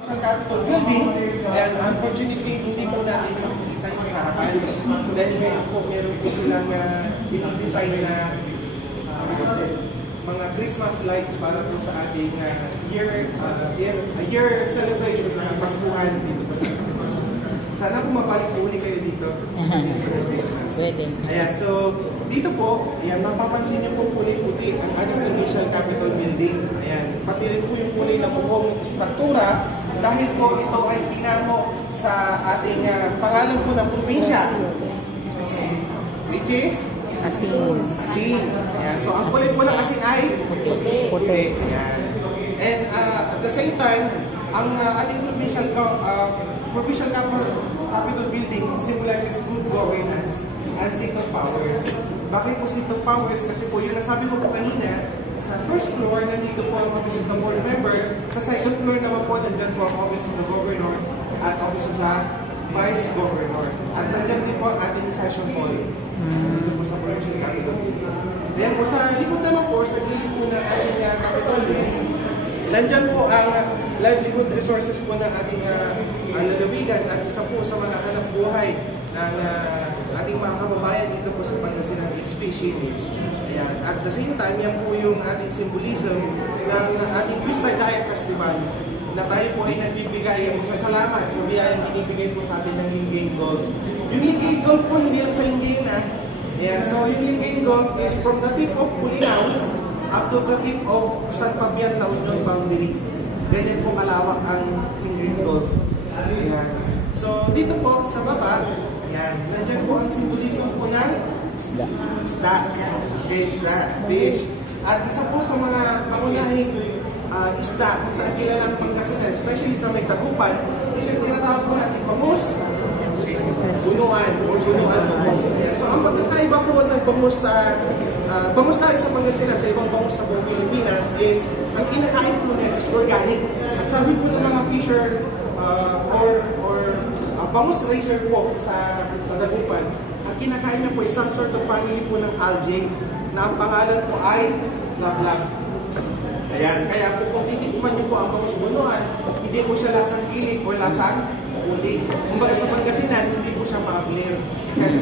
Capitol building, and unfortunately hindi po natin makikita yung harapan dahil meron po silang design na mga Christmas lights para po sa ating year celebration na Paskuhan dito po sa sana po mabalik po ulit kayo dito. Pwede. Ayan, so dito po, ayan, mapapansin niyo po kulay-puti ang ating provincial Capitol building. Ayan, pati rin po yung kulay na buong struktura dahil po ito ay pinamo sa ating pangalan po ng probinsya. Which is? Asin. Asin. Ayan, so ang kulay po ng asin ay? Puti. Ayan. And at the same time, ang ating provincial Capitol building symbolizes good governance and seat of powers. Bakit po seat of powers? Kasi po yung nasabi ko po kanina, sa first floor, nandito po ang Office of the Board Member. Sa second floor naman po, nandyan po ang Office of the Governor at Office of the Vice Governor. At nandyan din po ang ating session hall. Dito po sa Provincial Capitol. Ayan po, sa likod naman po, sa gilid po ng ating Capitol, nandyan po ang livelihood resources po ng ating lalawigan at isa po sa mga hanap buhay ng ating mga kababayan dito po sa Pangasinan is fishing. Ayan. At the same time, yan po yung ating symbolism ng ating Christmas Diet Festival na tayo po ay nagbibigay ang magsasalamat sa biyayang binibigay po sa atin ng Lingayen Golf. Yung Lingayen Golf po, hindi lang sa Lingayen na. Ayan. So yung Lingayen Golf is from the tip of Pulinaw up to the tip of San Fabian La Union boundary. Ganyan po kalawak ang Lingayen Golf. Ayan. So dito po sa baba, ayan, nandiyan po ang symbolism po ng isda. Okay, isda, fish. At isa po sa mga pangunahing isda kung saan kilalang Pangasinan, especially sa may Tagupan, is yung tinatawag po natin bangus. Bunuan o bunuan bangus. So ang pagkakaiba po ng bangus tayo sa Pangasinan sa ibang bangus sa buong Pilipinas is ang kinakain po nila is organic. At sabi po ng mga fisher or bangus racer po sa Tagupan, ang kinakain niya po is some sort of family po ng algae na ang pangalan po ay lablab. Ayan, kaya po kung titikman niyo po ang bangus bunuan, hindi po siya lasang kilig o lasang puti. Kumbaga sa Pangasinan, hindi po siya ma-clear. Ayan,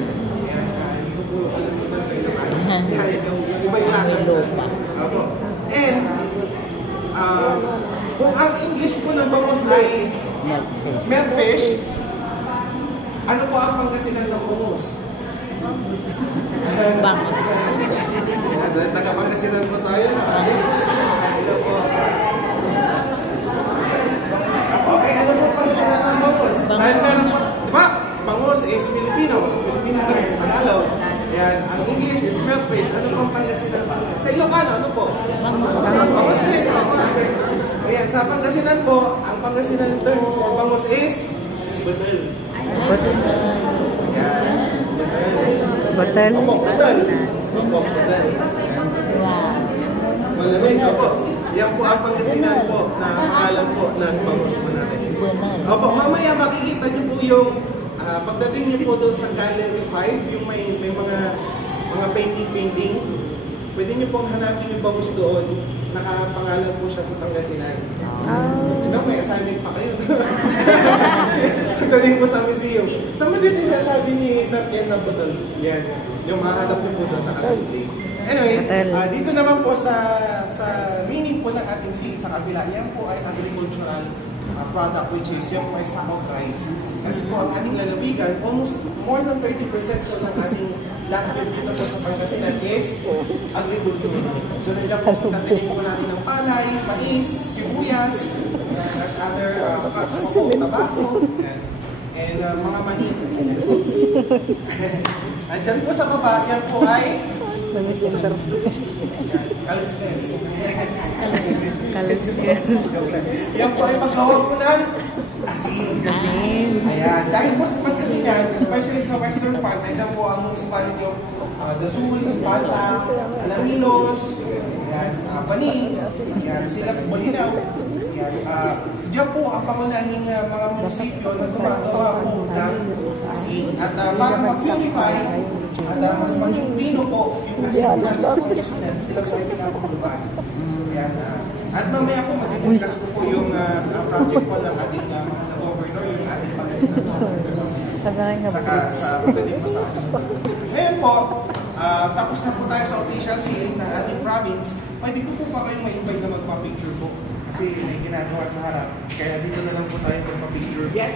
hindi ko po alam mo sa inyo ba? Iba yung lasa. And, kung ang English po ng bangus ay milkfish, ano po ang Pangasinan ng bangus? Bangus. Taga-Pangasinan po tayo na. Ito po. Okay, ano po Pangasinan ng bangus? Diba? Bangus is Filipino term, Tagalog. Ayan, ang English is milkfish. Ano po ang Pangasinan? Sa Ilocano, ano po? Bangus din. Ayan, sa Pangasinan po, ang Pangasinan term for bangus is batal. Batal. Batal. Batal. Malamig po. Yan po ang Pangasinan po na pangalan po ng bangus po natin. Opo, mamaya makikita niyo po yung pagdating niyo po doon sa Gallery 5, yung may mga painting. Pwede niyo pong hanapin yung bangus doon. Nakapangalan po siya sa Pangasinan. Ito, may assignment pa kayo. Pagdating po sa museum. Saan mo dito yung sasabi ni Satyan ng Butol? Yan. Yung mahanap niyo po doon nakadisplay. Anyway, dito naman po sa meaning po ng ating seed sa kabila, yan po ay agricultural product which is yung may samong rice. Kasi po ang ating lalawigan, almost more than 30% po ng ating landfill dito po sa Pangasinan is agriculture. So nandiyan po tatanim po natin ng palay, mais, sibuyas, at other crops po, tabako, and mga mani. Nandiyan po sa baba, yan po ay kalisnes. Yan po ay maghawak po ng asin. Ayan. Dahil po sa Pangasinan, especially sa western part, nandiyan po ang municipality of Dasul, Panta, Alaminos, Paning, sila po Balinaw. Diyan po ang pangunahing mga munisipyo na gumagawa po ng asin. At para mag-purify, at mas maging pino po yung asin natin sa Pangasinan, sila po ay pinapaguluhan. At mamaya po, mag-discuss po yung project po ng ating mahal na governor, yung ating Kasakay na po. saka sa pagdating po sa ating. Ngayon po, tapos na po tayo sa official scene ng ating province. Pwede po ba kayong ma-invite na magpa-picture po? Kasi may ginagawa sa harap. Kaya dito na lang po tayo magpa-picture. Yes!